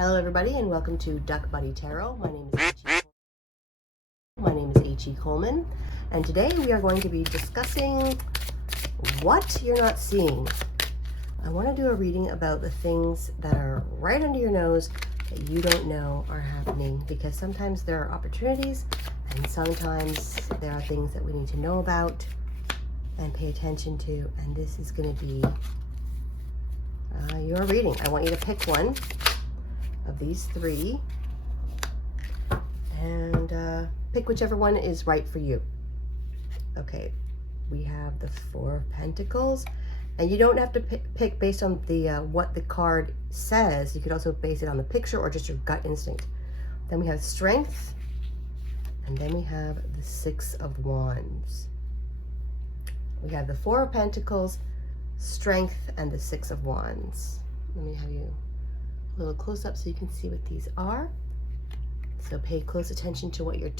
Hello everybody and welcome to DuckBuddy Tarot. My name is H.E. Coleman, and today we are going to be discussing what you're not seeing. I want to do a reading about the things that are right under your nose that you don't know are happening, because sometimes there are opportunities and sometimes there are things that we need to know about and pay attention to, and this is going to be your reading. I want you to pick one of these three and pick whichever one is right for you. Okay, we have the Four of Pentacles, and you don't have to pick based on the what the card says. You could also base it on the picture or just your gut instinct. Then we have Strength, and then we have the Six of Wands. We have the Four of Pentacles, Strength, and the Six of Wands. Let me have you a little close up so you can see what these are. So pay close attention to what your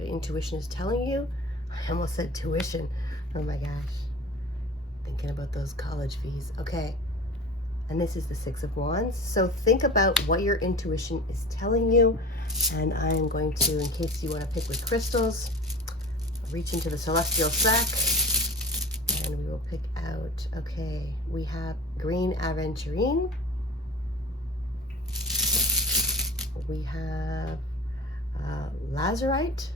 intuition is telling you. I almost said tuition. Oh my gosh. Thinking about those college fees. Okay. And this is the Six of Wands. So think about what your intuition is telling you. And I am going to, in case you want to pick with crystals, reach into the celestial sack and we will pick out. Okay, we have Green Aventurine. We have Lazurite.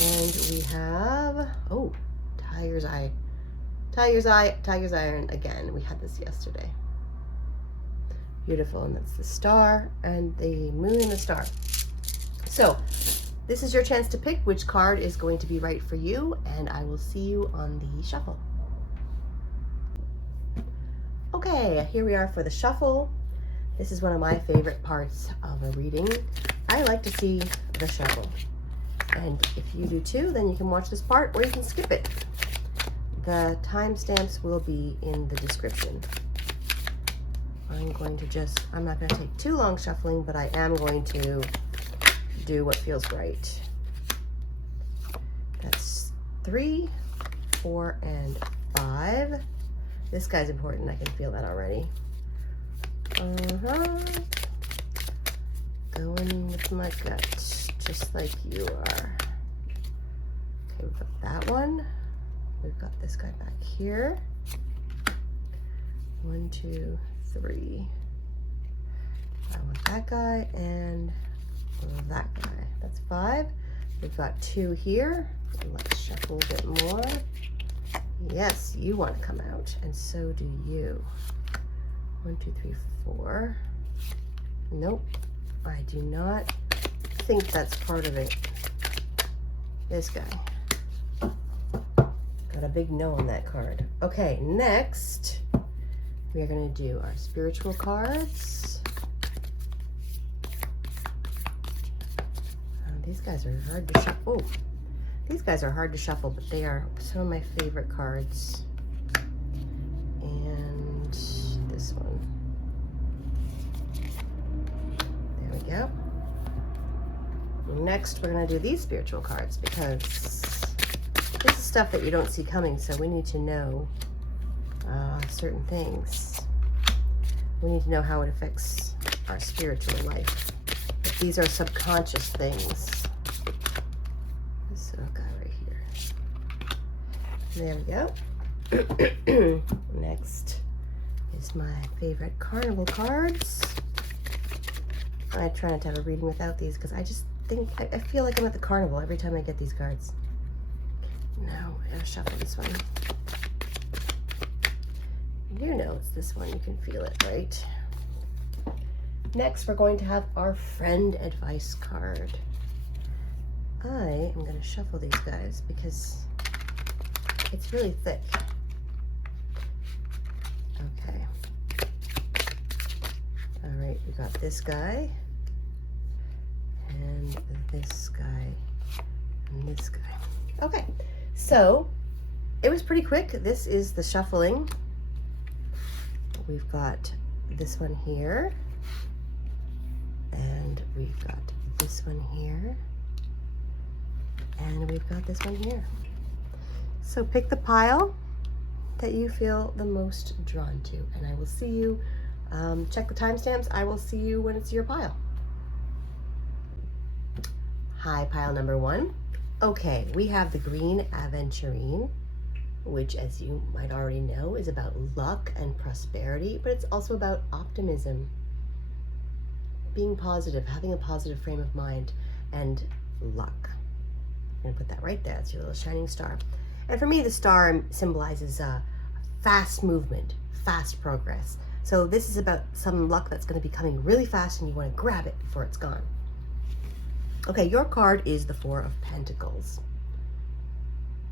And we have, oh, Tiger's Eye. Tiger's Iron again. We had this yesterday. Beautiful, and that's the Star and the Moon and the Star. So this is your chance to pick which card is going to be right for you, and I will see you on the shuffle. Okay, here we are for the shuffle. This is one of my favorite parts of a reading. I like to see the shuffle. And if you do too, then you can watch this part or you can skip it. The timestamps will be in the description. I'm not going to take too long shuffling, but I am going to do what feels right. That's 3, 4, and 5. This guy's important. I can feel that already. Going with my gut, just like you are. Okay, we've got that one. We've got this guy back here. 1, 2, 3. I want that guy and that guy. That's 5. We've got 2 here. Let's shuffle a bit more. Yes, you want to come out, and so do you. 1, 2, 3, 4. Nope, I do not think that's part of it. This guy. Got a big no on that card. Okay, next we are going to do our spiritual cards. These guys are hard to shuffle. Oh. These guys are hard to shuffle, but they are some of my favorite cards. And this one. There we go. Next, we're going to do these spiritual cards, because this is stuff that you don't see coming, so we need to know certain things. We need to know how it affects our spiritual life. But these are subconscious things. This little guy right here. There we go. Next is my favorite carnival cards. I try not to have a reading without these, because I just think, I feel like I'm at the carnival every time I get these cards. Now I gotta shuffle this one. You know it's this one, you can feel it, right? Next, we're going to have our friend advice card. I am going to shuffle these guys because it's really thick. Okay. All right, we got this guy, and this guy, and this guy. Okay, so it was pretty quick. This is the shuffling. We've got this one here, and we've got this one here, and we've got this one here. So pick the pile that you feel the most drawn to. And I will see you, check the timestamps, I will see you when it's your pile. Hi, pile number 1. Okay, we have the green aventurine, which, as you might already know, is about luck and prosperity, but it's also about optimism, being positive, having a positive frame of mind, and luck. I'm going to put that right there. That's your little shining star. And for me, the star symbolizes fast movement, fast progress. So this is about some luck that's going to be coming really fast, and you want to grab it before it's gone. Okay, your card is the 4 of Pentacles.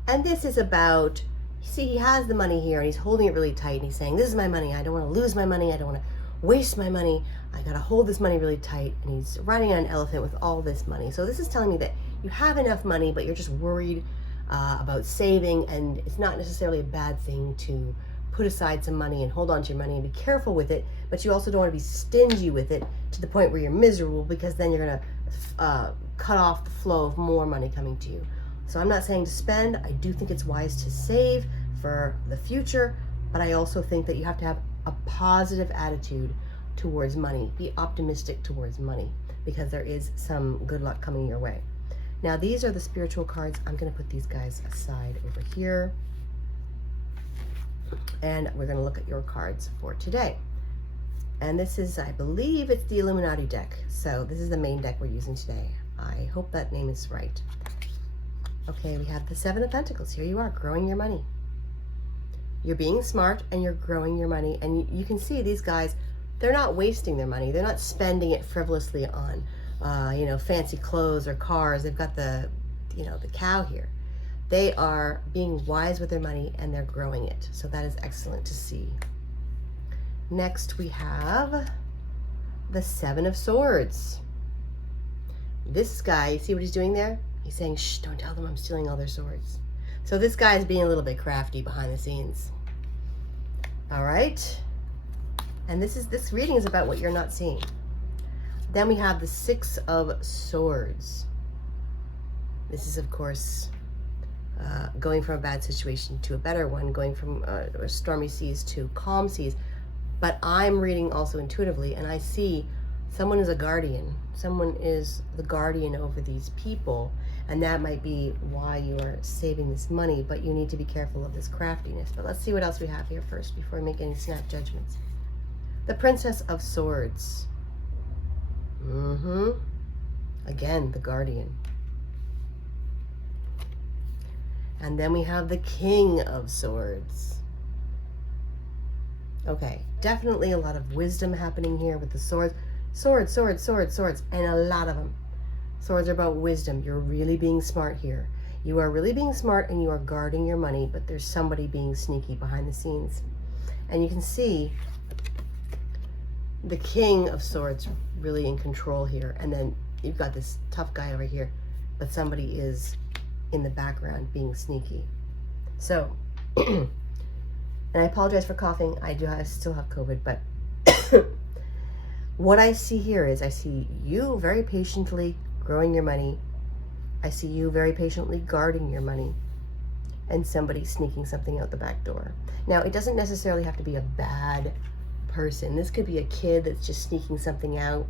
And this is about, see, he has the money here and he's holding it really tight and he's saying, this is my money. I don't want to lose my money. I don't want to waste my money. I got to hold this money really tight. And he's riding on an elephant with all this money. So this is telling me that you have enough money, but you're just worried about saving. And it's not necessarily a bad thing to put aside some money and hold on to your money and be careful with it. But you also don't want to be stingy with it to the point where you're miserable, because then you're going to cut off the flow of more money coming to you. So I'm not saying to spend. I do think it's wise to save for the future, but I also think that you have to have a positive attitude towards money. Be optimistic towards money, because there is some good luck coming your way. Now, these are the spiritual cards. I'm going to put these guys aside over here, and we're going to look at your cards for today. And this is, I believe it's the Illuminati deck. So this is the main deck we're using today. I hope that name is right. Okay, we have the 7 of Pentacles. Here you are, growing your money. You're being smart and you're growing your money. And you can see these guys, they're not wasting their money. They're not spending it frivolously on, fancy clothes or cars. They've got the cow here. They are being wise with their money and they're growing it. So that is excellent to see. Next, we have the 7 of Swords. This guy, you see what he's doing there? He's saying, shh, don't tell them I'm stealing all their swords. So this guy is being a little bit crafty behind the scenes. All right. And this reading is about what you're not seeing. Then we have the 6 of Swords. This is, of course, going from a bad situation to a better one, going from stormy seas to calm seas. But I'm reading also intuitively, and I see someone is a guardian. Someone is the guardian over these people, and that might be why you are saving this money, but you need to be careful of this craftiness. But let's see what else we have here first before we make any snap judgments. The Princess of Swords. Again, the guardian. And then we have the King of Swords. Okay, definitely a lot of wisdom happening here with the swords. Swords, swords, swords, swords, and a lot of them. Swords are about wisdom. You're really being smart here. You are really being smart and you are guarding your money, but there's somebody being sneaky behind the scenes. And you can see the King of Swords really in control here. And then you've got this tough guy over here, but somebody is in the background being sneaky. So, and I apologize for coughing. I still have COVID, but what I see here is I see you very patiently growing your money. I see you very patiently guarding your money, and somebody sneaking something out the back door. Now, it doesn't necessarily have to be a bad person. This could be a kid that's just sneaking something out.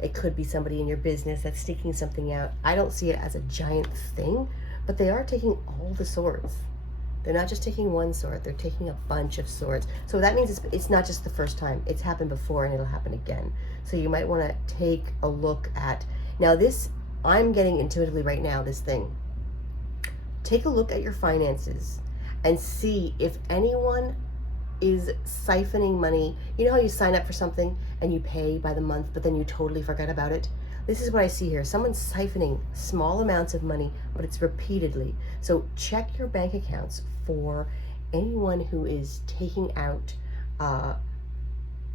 It could be somebody in your business that's sneaking something out. I don't see it as a giant thing, but they are taking all the swords. They're not just taking one sword, they're taking a bunch of swords. So that means it's not just the first time. It's happened before and it'll happen again. So you might want to take a look at, now this, I'm getting intuitively right now, this thing. Take a look at your finances and see if anyone is siphoning money. You know how you sign up for something and you pay by the month, but then you totally forget about it? This is what I see here. Someone's siphoning small amounts of money, but it's repeatedly. So check your bank accounts for anyone who is taking out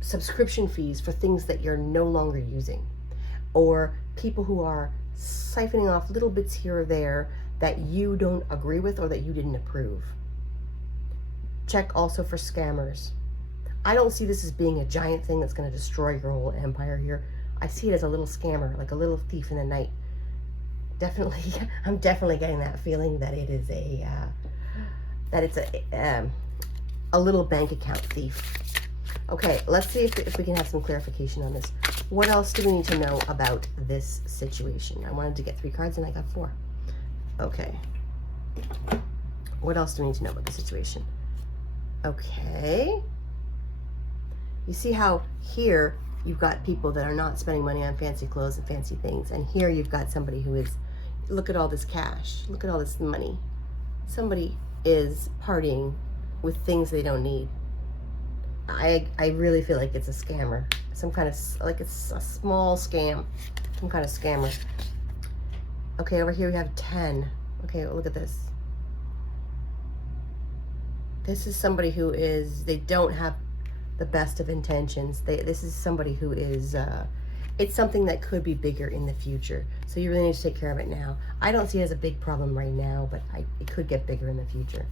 subscription fees for things that you're no longer using, or people who are siphoning off little bits here or there that you don't agree with or that you didn't approve. Check also for scammers. I don't see this as being a giant thing that's going to destroy your whole empire here. I see it as a little scammer, like a little thief in the night. Definitely, I'm definitely getting that feeling that it is a little bank account thief. Okay, let's see if we can have some clarification on this. What else do we need to know about this situation? I wanted to get 3 cards and I got 4. Okay. What else do we need to know about the situation? Okay. You see how here you've got people that are not spending money on fancy clothes and fancy things. And here you've got somebody who is, look at all this cash. Look at all this money. Somebody is partying with things they don't need. I really feel like it's a scammer. Some kind of, like it's a small scam. Some kind of scammer. Okay, over here we have 10. Okay, well, look at this. This is somebody who is, they don't have the best of intentions. This is somebody who is, it's something that could be bigger in the future. So you really need to take care of it now. I don't see it as a big problem right now, but it could get bigger in the future.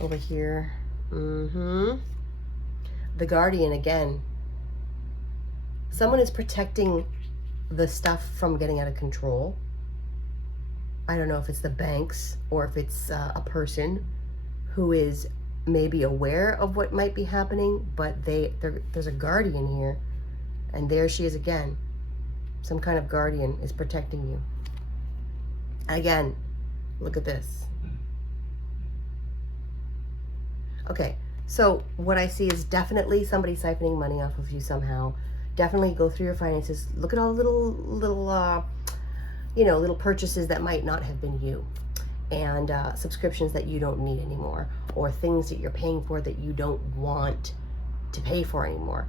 Over here, the Guardian again. Someone is protecting the stuff from getting out of control. I don't know if it's the banks or if it's a person who is maybe aware of what might be happening, but there's a guardian here, and there she is again. Some kind of guardian is protecting you. Again, look at this. Okay, so what I see is definitely somebody siphoning money off of you somehow. Definitely go through your finances. Look at all the little purchases that might not have been you, and subscriptions that you don't need anymore, or things that you're paying for that you don't want to pay for anymore.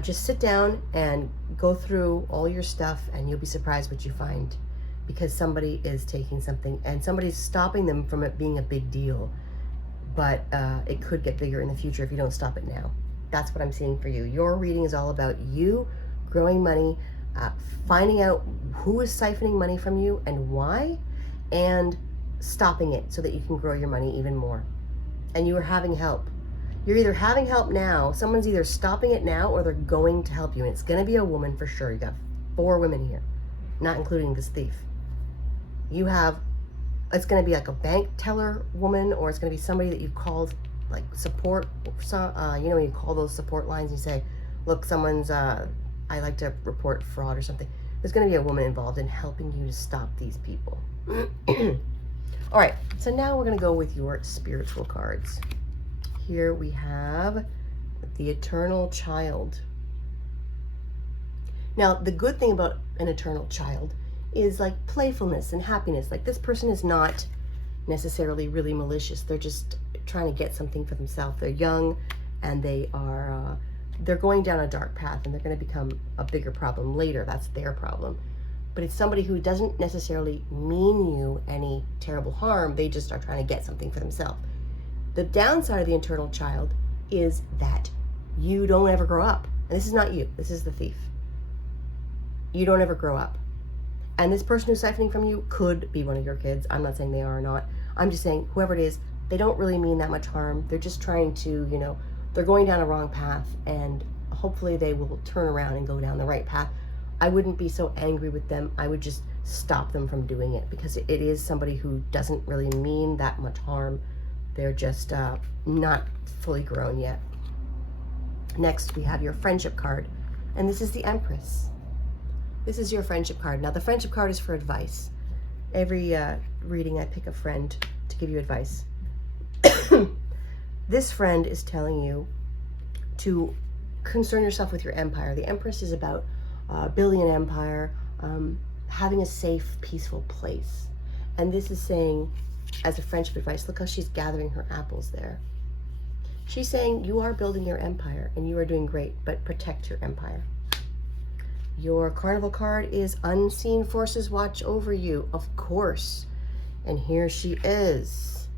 Just sit down and go through all your stuff, and you'll be surprised what you find, because somebody is taking something and somebody's stopping them from it being a big deal. But it could get bigger in the future if you don't stop it now. That's what I'm seeing for you. Your reading is all about you growing money, finding out who is siphoning money from you and why, and stopping it so that you can grow your money even more. And you are having help. You're either having help now, someone's either stopping it now, or they're going to help you. And it's going to be a woman for sure. You got 4 women here, not including this thief. You have, it's going to be like a bank teller woman, or it's going to be somebody that you called like support. So, when you call those support lines, you say, look, someone's, I like to report fraud or something. There's going to be a woman involved in helping you to stop these people. All right, so now we're going to go with your spiritual cards. Here we have the Eternal Child. Now, the good thing about an eternal child is like playfulness and happiness. Like, this person is not necessarily really malicious. They're just trying to get something for themselves. They're young, and they're going down a dark path, and they're going to become a bigger problem later. That's their problem. But it's somebody who doesn't necessarily mean you any terrible harm. They just are trying to get something for themselves. The downside of the Eternal Child is that you don't ever grow up. And this is not you. This is the thief. You don't ever grow up. And this person who's siphoning from you could be one of your kids. I'm not saying they are or not. I'm just saying whoever it is, they don't really mean that much harm. They're just trying to, they're going down a wrong path, and hopefully they will turn around and go down the right path. I wouldn't be so angry with them. I would just stop them from doing it, because it is somebody who doesn't really mean that much harm. They're just not fully grown yet. Next, we have your friendship card, and this is the Empress. This is your friendship card. Now, the friendship card is for advice. Every reading, I pick a friend to give you advice. This friend is telling you to concern yourself with your empire. The Empress is about building an empire, having a safe, peaceful place. And this is saying, as a friendship advice, look how she's gathering her apples there. She's saying you are building your empire, and you are doing great, but protect your empire. Your Carnival card is Unseen Forces Watch Over You, of course. And here she is.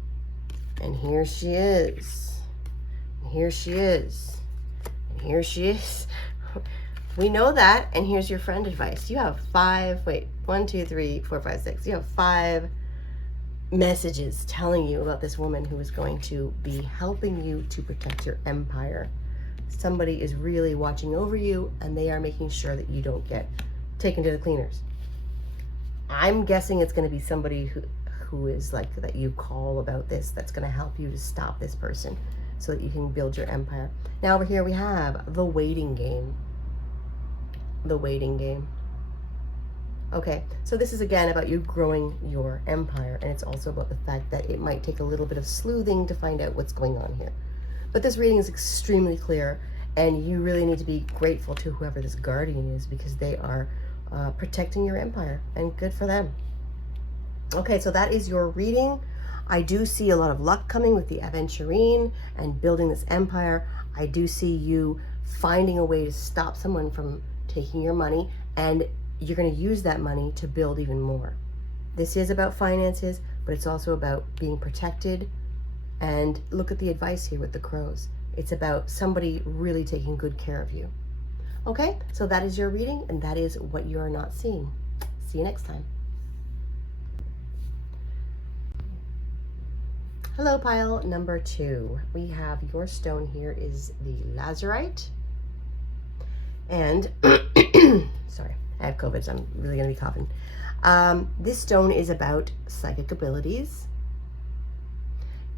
And here she is. And here she is. And here she is. We know that. And here's your friend advice. You have 1, 2, 3, 4, 5, 6. You have 5 messages telling you about this woman who is going to be helping you to protect your empire. Somebody is really watching over you, and they are making sure that you don't get taken to the cleaners. I'm guessing it's going to be somebody who is like that you call about this, that's going to help you to stop this person. so that you can build your empire. Now over here we have the waiting game. The waiting game. Okay, so this is again about you growing your empire, and it's also about the fact that it might take a little bit of sleuthing to find out what's going on here. But this reading is extremely clear, and you really need to be grateful to whoever this guardian is, because they are protecting your empire, and good for them. Okay, so that is your reading. I do see a lot of luck coming with the aventurine and building this empire. I do see you finding a way to stop someone from taking your money, and you're going to use that money to build even more. This is about finances, but it's also about being protected. And look at the advice here with the crows. It's about somebody really taking good care of you. Okay, so that is your reading, and that is what you are not seeing. See you next time. Hello, pile number 2. We have your stone here is the lazurite. And, sorry, I have COVID, so I'm really going to be coughing. This stone is about psychic abilities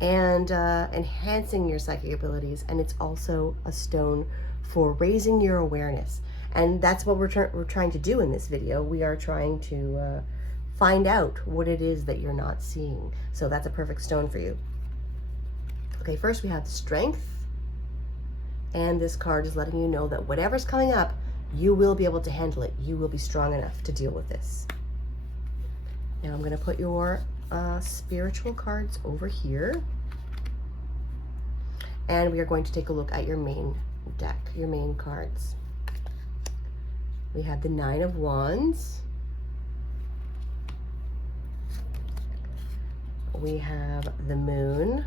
and enhancing your psychic abilities, and it's also a stone for raising your awareness. And that's what we're trying to do in this video. We are trying to find out what it is that you're not seeing. So that's a perfect stone for you. Okay, first we have strength. And this card is letting you know that whatever's coming up, you will be able to handle it. You will be strong enough to deal with this. Now I'm going to put your spiritual cards over here. And we are going to take a look at your main deck, your main cards. We have the 9 of Wands. We have the Moon.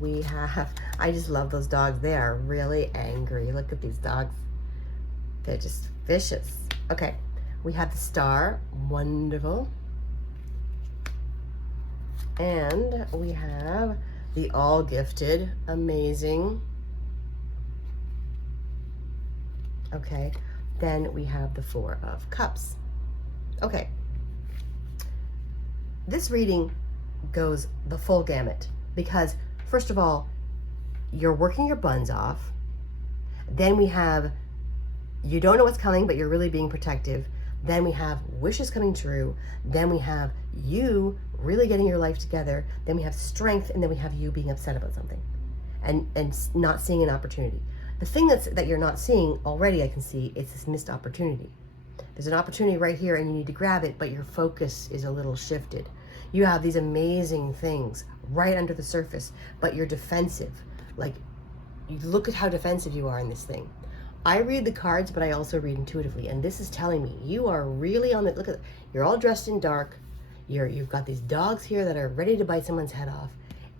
We have, I just love those dogs. They are really angry. Look at these dogs. They're just vicious. Okay, we have the Star. Wonderful. And we have the All Gifted. Amazing. Okay, then we have the 4 of Cups. Okay, this reading goes the full gamut, because first of all, you're working your buns off. Then we have, you don't know what's coming, but you're really being protective. Then we have wishes coming true. Then we have you really getting your life together. Then we have strength, and then we have you being upset about something and not seeing an opportunity. The thing that you're not seeing already, I can see, it's this missed opportunity. There's an opportunity right here, and you need to grab it, but your focus is a little shifted. You have these amazing things right under the surface, but you're defensive. Like, you look at how defensive you are in this thing. I read the cards, but I also read intuitively, and this is telling me you are really on the, look at, you're all dressed in dark. You've got these dogs here that are ready to bite someone's head off,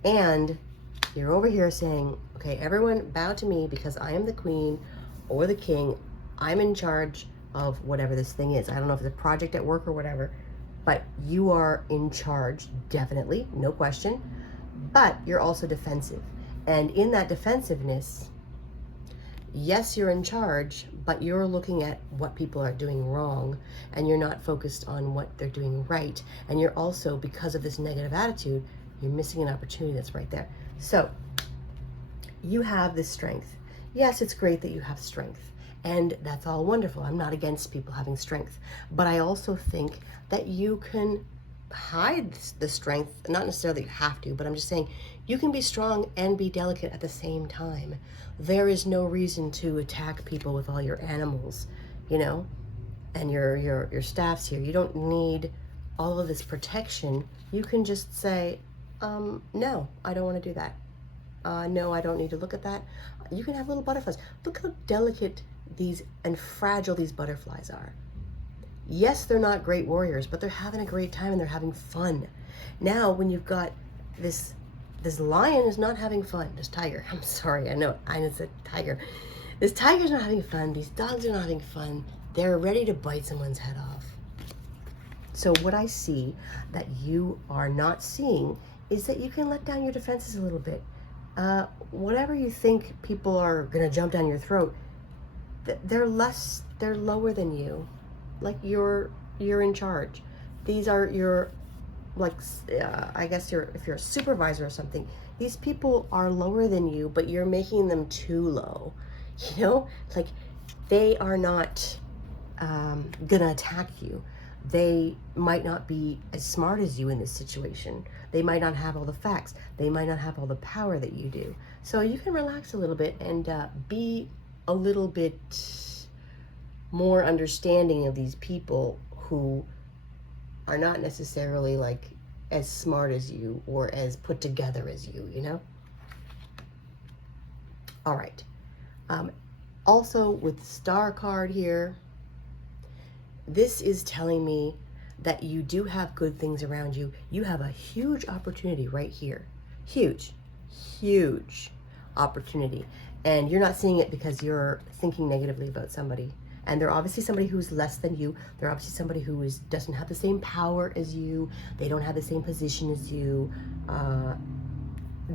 and you're over here saying, okay, everyone bow to me because I am the queen or the king. I'm in charge of whatever this thing is. I don't know if it's a project at work or whatever, but you are in charge, definitely, no question. But you're also defensive. And in that defensiveness, yes, you're in charge, but you're looking at what people are doing wrong, and you're not focused on what they're doing right. And you're also, because of this negative attitude, you're missing an opportunity that's right there. So you have this strength. Yes, it's great that you have strength, and that's all wonderful. I'm not against people having strength, but I also think that you can hide the strength. Not necessarily you have to, but I'm just saying you can be strong and be delicate at the same time. There is no reason to attack people with all your animals, you know, and your staffs here. You don't need all of this protection. You can just say, no, I don't want to do that. No, I don't need to look at that. You can have little butterflies. Look how delicate these and fragile these butterflies are. Yes, they're not great warriors, but they're having a great time and they're having fun. Now, when you've got this lion is not having fun. This tiger, I'm sorry, I know it's a tiger. This tiger's not having fun. These dogs are not having fun. They're ready to bite someone's head off. So what I see that you are not seeing is that you can let down your defenses a little bit. Whatever you think people are gonna jump down your throat, they're lower than you. Like you're in charge. These are your like, I guess if you're a supervisor or something, these people are lower than you, but you're making them too low. You know, like they are not gonna attack you. They might not be as smart as you in this situation. They might not have all the facts. They might not have all the power that you do. So you can relax a little bit and be a little bit more understanding of these people who are not necessarily like as smart as you or as put together as you know? All right. Also with Star card here, this is telling me that you do have good things around you. You have a huge opportunity right here. Huge, huge opportunity. And you're not seeing it because you're thinking negatively about somebody. And they're obviously somebody who's less than you. They're obviously somebody who doesn't have the same power as you. They don't have the same position as you.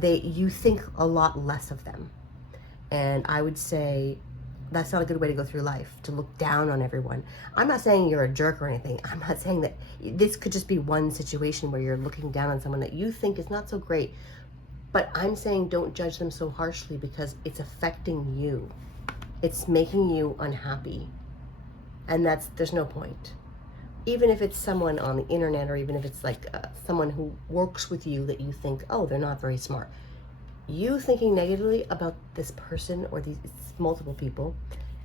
You think a lot less of them. And I would say that's not a good way to go through life, to look down on everyone. I'm not saying you're a jerk or anything. I'm not saying that. This could just be one situation where you're looking down on someone that you think is not so great. But I'm saying don't judge them so harshly because it's affecting you. It's making you unhappy. And there's no point. Even if it's someone on the internet, or even if it's like someone who works with you that you think, oh, they're not very smart. You thinking negatively about this person or these multiple people,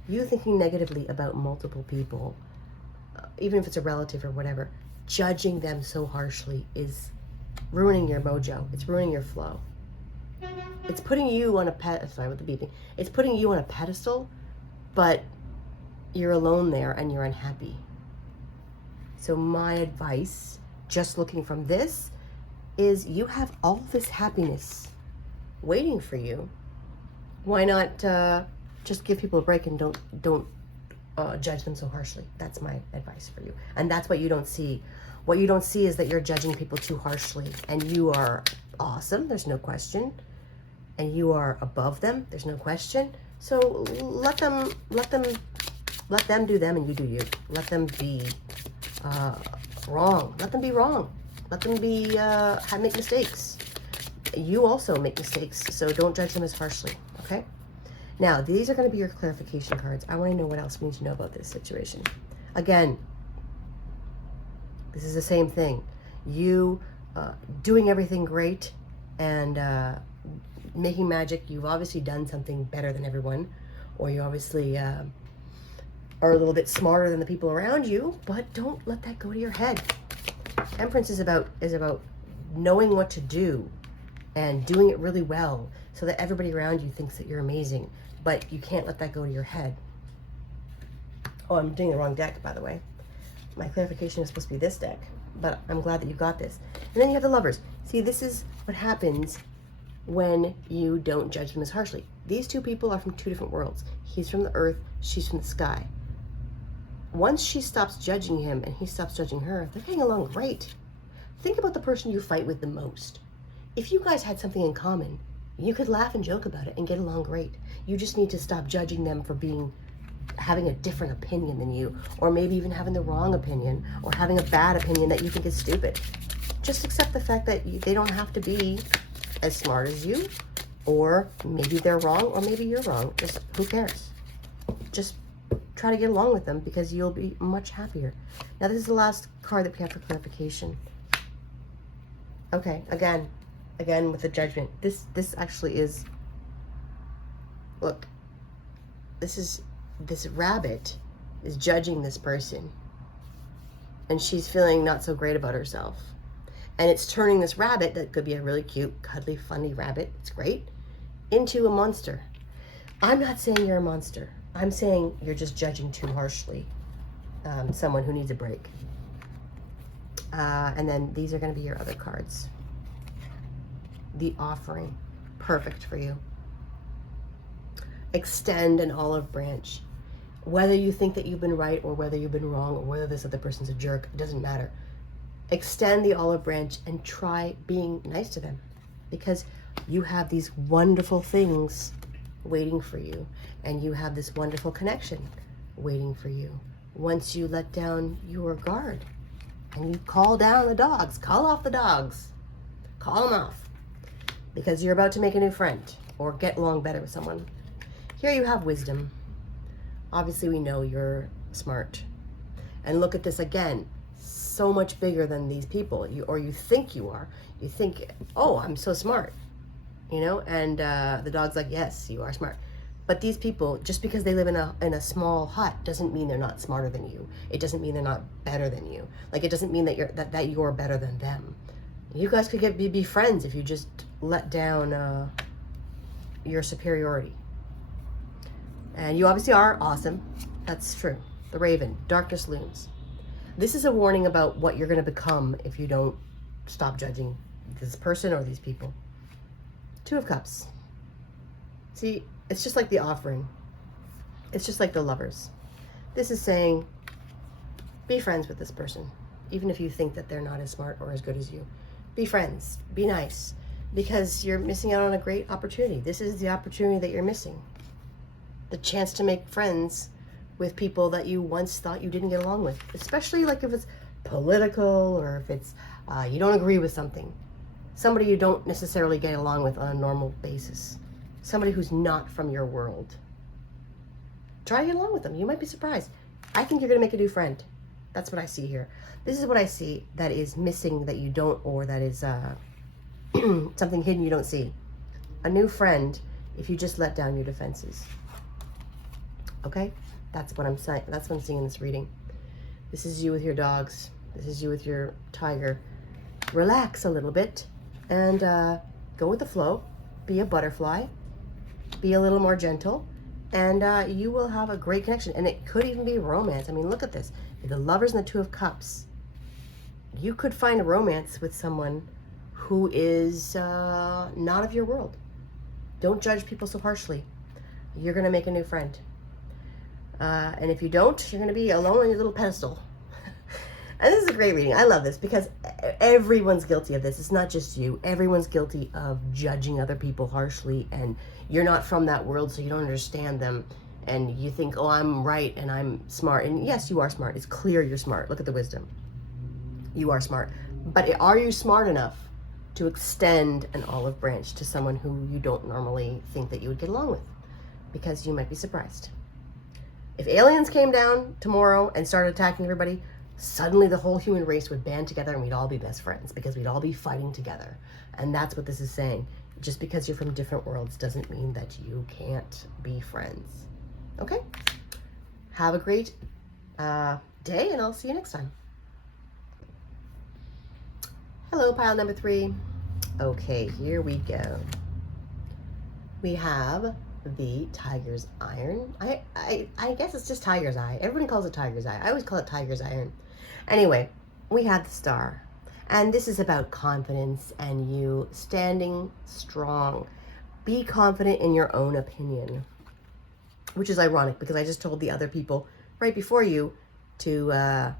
you thinking negatively about multiple people, even if it's a relative or whatever, judging them so harshly is ruining your mojo. It's ruining your flow. It's putting you on a sorry with the beeping. It's putting you on a pedestal, but you're alone there and you're unhappy. So my advice, just looking from this, is you have all this happiness waiting for you. Why not just give people a break and don't judge them so harshly? That's my advice for you. And that's what you don't see. What you don't see is that you're judging people too harshly, and you are awesome, there's no question. And you are above them, there's no question. So let them do them and you do you. Let them be wrong. Let them be wrong. Let them be make mistakes. You also make mistakes, so don't judge them as harshly, okay? Now, these are going to be your clarification cards. I want to know what else we need to know about this situation. Again, this is the same thing. You doing everything great and making magic. You've obviously done something better than everyone, or you obviously are a little bit smarter than the people around you, but don't let that go to your head. Temperance is about knowing what to do and doing it really well so that everybody around you thinks that you're amazing, but you can't let that go to your head. Oh, I'm doing the wrong deck, by the way. My clarification is supposed to be this deck, but I'm glad that you got this. And then you have the Lovers. See, this is what happens when you don't judge them as harshly. These two people are from two different worlds. He's from the earth, she's from the sky. Once she stops judging him and he stops judging her, they're getting along great. Think about the person you fight with the most. If you guys had something in common, you could laugh and joke about it and get along great. You just need to stop judging them for having a different opinion than you, or maybe even having the wrong opinion, or having a bad opinion that you think is stupid. Just accept the fact that they don't have to be as smart as you, or maybe they're wrong, or maybe you're wrong. Just who cares? Just try to get along with them because you'll be much happier. Now, this is the last card that we have for clarification. Okay, again with the Judgment. This actually is, look, this rabbit is judging this person, and she's feeling not so great about herself. And it's turning this rabbit, that could be a really cute, cuddly, funny rabbit, it's great, into a monster. I'm not saying you're a monster. I'm saying you're just judging too harshly someone who needs a break. And then these are going to be your other cards. The Offering, perfect for you. Extend an olive branch. Whether you think that you've been right or whether you've been wrong or whether this other person's a jerk, it doesn't matter. Extend the olive branch and try being nice to them, because you have these wonderful things waiting for you, and you have this wonderful connection waiting for you once you let down your guard And you call down the dogs. Call off the dogs. Call them off. Because you're about to make a new friend or get along better with someone. Here you have wisdom. Obviously, we know you're smart. And look at this again. So much bigger than these people. You think you are. You think, oh, I'm so smart. You know, and the dog's like, yes, you are smart. But these people, just because they live in a small hut, doesn't mean they're not smarter than you. It doesn't mean they're not better than you. Like, it doesn't mean that you're better than them. You guys could be friends if you just let down your superiority. And you obviously are awesome. That's true. The Raven, darkness looms. This is a warning about what you're going to become if you don't stop judging this person or these people. Two of Cups. See, it's just like the offering. It's just like the Lovers. This is saying, be friends with this person, even if you think that they're not as smart or as good as you. Be friends. Be nice. Because you're missing out on a great opportunity. This is the opportunity that you're missing. The chance to make friends with people that you once thought you didn't get along with. Especially like if it's political or if it's you don't agree with something. Somebody you don't necessarily get along with on a normal basis. Somebody who's not from your world. Try to get along with them. You might be surprised. I think you're going to make a new friend. That's what I see here. This is what I see that is missing that you don't, or that is something hidden you don't see. A new friend if you just let down your defenses. Okay? That's what I'm saying. That's what I'm seeing in this reading. This is you with your dogs. This is you with your tiger. Relax a little bit and go with the flow. Be a butterfly. Be a little more gentle. And you will have a great connection. And it could even be romance. I mean, look at this. The Lovers and the Two of Cups. You could find a romance with someone who is not of your world. Don't judge people so harshly. You're going to make a new friend. And if you don't, you're going to be alone on your little pedestal. And this is a great reading. I love this because everyone's guilty of this. It's not just you. Everyone's guilty of judging other people harshly, and you're not from that world, so you don't understand them. And you think, oh, I'm right and I'm smart. And yes, you are smart. It's clear you're smart. Look at the wisdom. You are smart. But are you smart enough to extend an olive branch to someone who you don't normally think that you would get along with? Because you might be surprised. If aliens came down tomorrow and started attacking everybody, suddenly the whole human race would band together and we'd all be best friends because we'd all be fighting together. And that's what this is saying. Just because you're from different worlds doesn't mean that you can't be friends. Okay? Have a great day, and I'll see you next time. Hello, pile number 3. Okay, here we go. We have the Tiger's Iron. I guess it's just Tiger's Eye. Everybody calls it Tiger's Eye. I always call it Tiger's Iron. Anyway, we have the Star. And this is about confidence and you standing strong. Be confident in your own opinion. Which is ironic because I just told the other people right before you to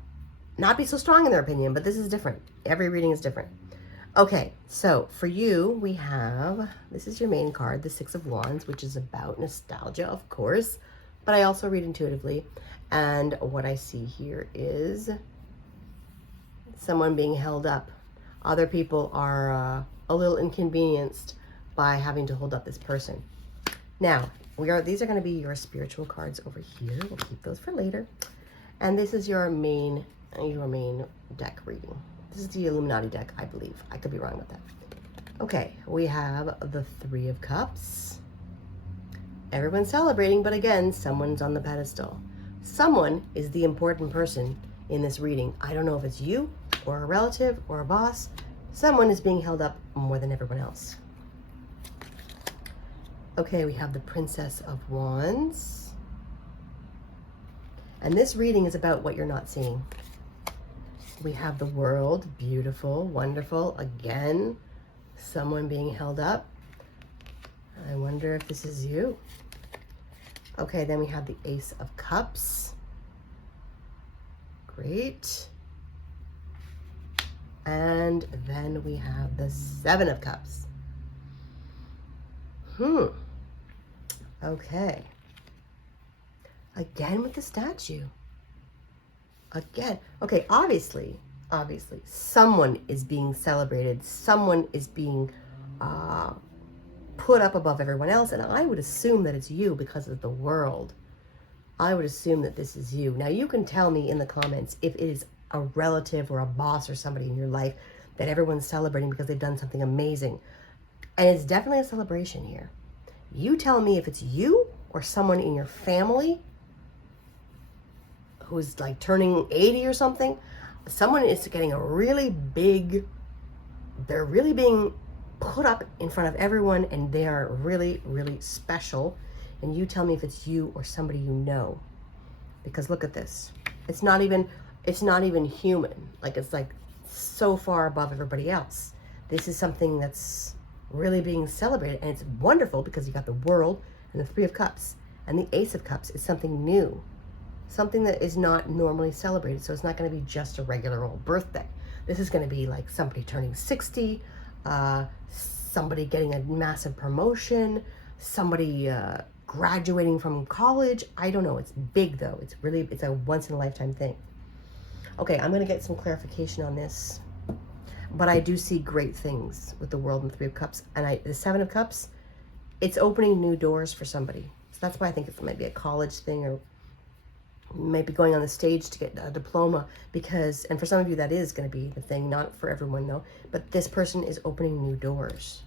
not be so strong in their opinion, but this is different. Every reading is different. Okay, so for you, we have, this is your main card, the Six of Wands, which is about nostalgia, of course, but I also read intuitively. And what I see here is someone being held up. Other people are a little inconvenienced by having to hold up this person. Now, these are going to be your spiritual cards over here. We'll keep those for later. And this is your main deck reading. This is the Illuminati deck, I believe. I could be wrong with that. Okay, we have the Three of Cups. Everyone's celebrating, but again, someone's on the pedestal. Someone is the important person in this reading. I don't know if it's you or a relative or a boss. Someone is being held up more than everyone else. Okay, we have the Princess of Wands. And this reading is about what you're not seeing. We have the World, beautiful, wonderful. Again, someone being held up. I wonder if this is you. Okay, then we have the Ace of Cups. Great. And then we have the Seven of Cups. Okay. Again with the statue. Again. Okay, obviously, obviously. Someone is being celebrated. Someone is being put up above everyone else. And I would assume that it's you because of the world. I would assume that this is you. Now, you can tell me in the comments if it is a relative or a boss or somebody in your life that everyone's celebrating because they've done something amazing. And it's definitely a celebration here. You tell me if it's you or someone in your family who's like turning 80 or something. Someone is getting a really big, they're really being put up in front of everyone, and they are really, really special. And you tell me if it's you or somebody you know. Because look at this. It's not even human. Like, it's like so far above everybody else. This is something that's really being celebrated, and it's wonderful because you got the World and the Three of Cups, and the Ace of Cups is something new, something that is not normally celebrated. So it's not going to be just a regular old birthday. This is going to be like somebody turning 60, somebody getting a massive promotion, somebody graduating from college. I don't know. It's big though. It's a once in a lifetime thing. Okay, I'm going to get some clarification on this. But I do see great things with the World and Three of Cups. And the Seven of Cups, it's opening new doors for somebody. So that's why I think it might be a college thing, or might be going on the stage to get a diploma. Because, and for some of you that is going to be the thing, not for everyone though. But this person is opening new doors.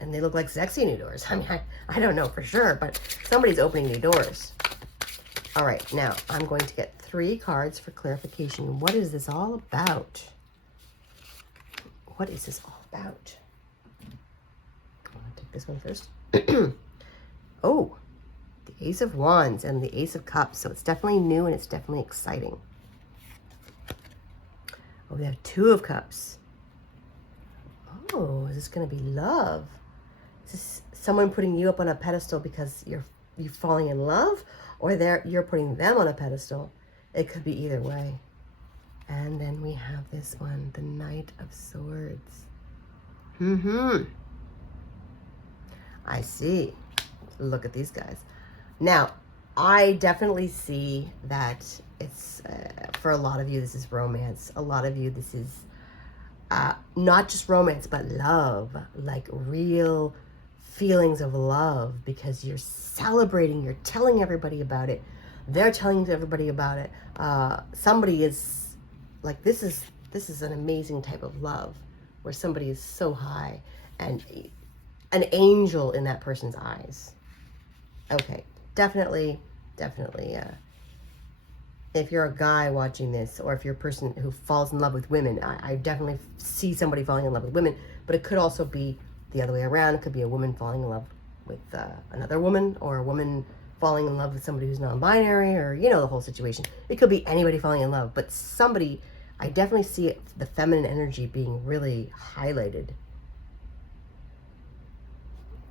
And they look like sexy new doors. I mean, I don't know for sure, but somebody's opening new doors. All right, now I'm going to get 3 cards for clarification. What is this all about? What is this all about? I'm going to take this one first. Oh, the Ace of Wands and the Ace of Cups. So it's definitely new and it's definitely exciting. Oh, we have 2 of Cups. Oh, is this going to be love? Is this someone putting you up on a pedestal because you're falling in love? Or you're putting them on a pedestal? It could be either way. And then we have this one, the Knight of Swords. I see. Look at these guys. Now, I definitely see that it's, for a lot of you, this is romance. A lot of you, this is not just romance, but love. Like real feelings of love, because you're celebrating, you're telling everybody about it. They're telling everybody about it. Somebody is like, this is an amazing type of love where somebody is so high and an angel in that person's eyes. Okay, definitely, if you're a guy watching this, or if you're a person who falls in love with women, I definitely see somebody falling in love with women, but it could also be the other way around. It could be a woman falling in love with another woman, or a woman falling in love with somebody who's non-binary, or, you know, the whole situation. It could be anybody falling in love, but somebody, I definitely see it, the feminine energy being really highlighted.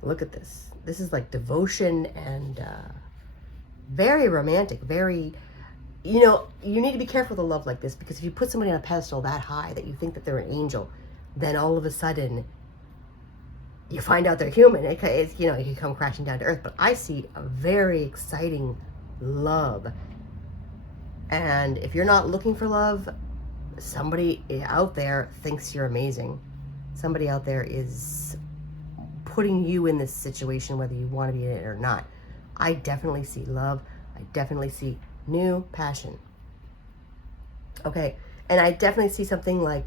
Look at this. This is like devotion and very romantic, very, you know, you need to be careful with a love like this, because if you put somebody on a pedestal that high that you think that they're an angel, then all of a sudden you find out they're human. It's, you know, you can come crashing down to earth. But I see a very exciting love. And if you're not looking for love, somebody out there thinks you're amazing. Somebody out there is putting you in this situation, whether you want to be in it or not. I definitely see love. I definitely see new passion. Okay, and I definitely see something like,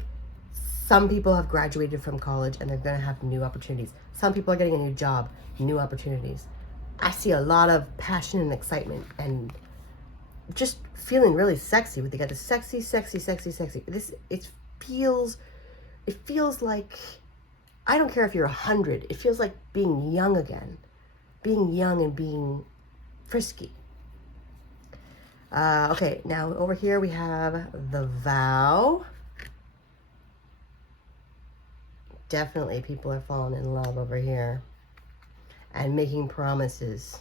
some people have graduated from college and they're going to have new opportunities. Some people are getting a new job, new opportunities. I see a lot of passion and excitement and just feeling really sexy. They got the sexy. It feels like, I don't care if you're 100. It feels like being young again. Being young and being frisky. Okay, now over here we have the Vow. Definitely people are falling in love over here and making promises.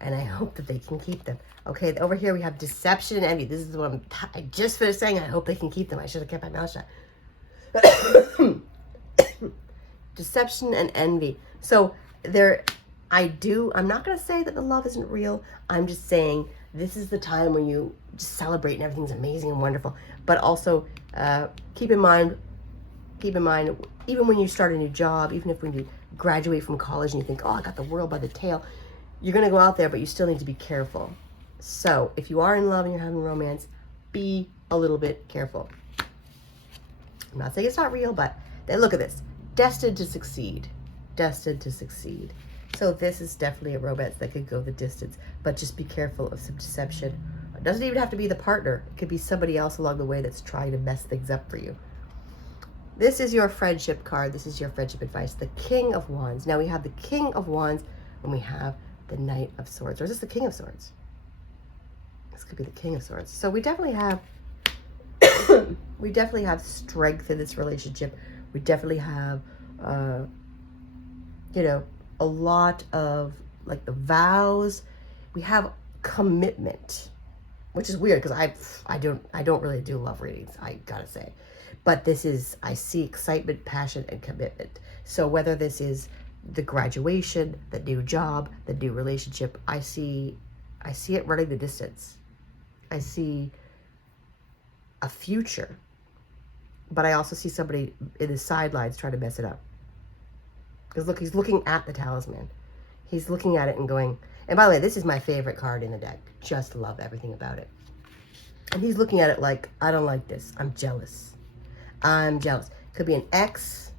And I hope that they can keep them. Okay, over here we have Deception and Envy. This is what I just finished saying. I hope they can keep them. I should have kept my mouth shut. Deception and Envy. So I'm not going to say that the love isn't real. I'm just saying this is the time when you just celebrate and everything's amazing and wonderful. But also keep in mind, even when you start a new job, even if when you graduate from college and you think, oh, I got the world by the tail, you're going to go out there, but you still need to be careful. So if you are in love and you're having romance, be a little bit careful. I'm not saying it's not real, but then look at this. Destined to succeed. Destined to succeed. So this is definitely a romance that could go the distance, but just be careful of some deception. It doesn't even have to be the partner. It could be somebody else along the way that's trying to mess things up for you. This is your friendship card. This is your friendship advice. The King of Wands. Now we have the King of Wands and we have the Knight of Swords. Or is this the King of Swords? This could be the King of Swords. So we definitely have strength in this relationship. We definitely have a lot of like the vows. We have commitment, which is weird because I don't really do love readings, I gotta say. But this is, I see excitement, passion, and commitment. So whether this is the graduation, the new job, the new relationship, I see it running the distance. I see a future, but I also see somebody in the sidelines trying to mess it up. Because look, he's looking at the talisman. He's looking at it and going, and by the way, this is my favorite card in the deck. Just love everything about it. And he's looking at it like, I don't like this. I'm jealous. I'm jealous. Could be an ex,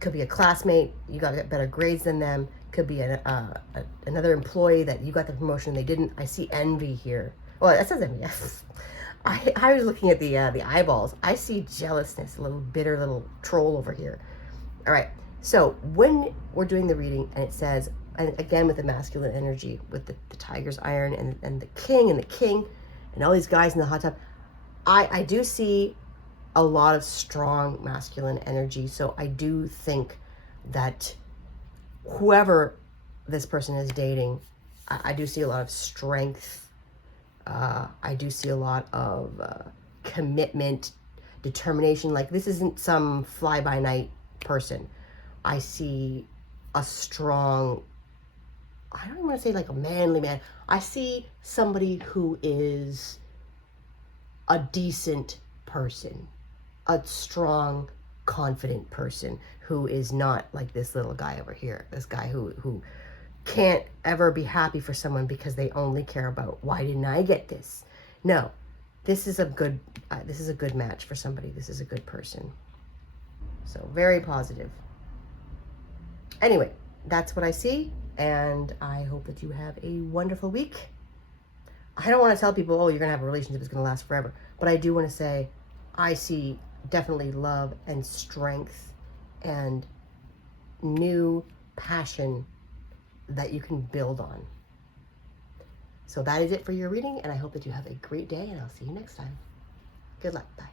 could be a classmate, you got to get better grades than them, could be another employee that you got the promotion and they didn't. I see envy here. Well, that says envy. I was looking at the eyeballs. I see jealousness, a little bitter little troll over here. All right. So when we're doing the reading and it says, and again with the masculine energy, with the tiger's iron and the king and all these guys in the hot tub, I do see a lot of strong masculine energy. So I do think that whoever this person is dating, I do see a lot of strength. I do see a lot of commitment, determination. Like this isn't some fly-by-night person. I see a strong, I don't want to say like a manly man. I see somebody who is a decent person, a strong, confident person who is not like this little guy over here. This guy who can't ever be happy for someone because they only care about, why didn't I get this? No, this is a good match for somebody. This is a good person. So very positive. Anyway, that's what I see, and I hope that you have a wonderful week. I don't want to tell people, oh, you're going to have a relationship that's going to last forever, but I do want to say I see definitely love and strength and new passion that you can build on. So that is it for your reading, and I hope that you have a great day, and I'll see you next time. Good luck. Bye.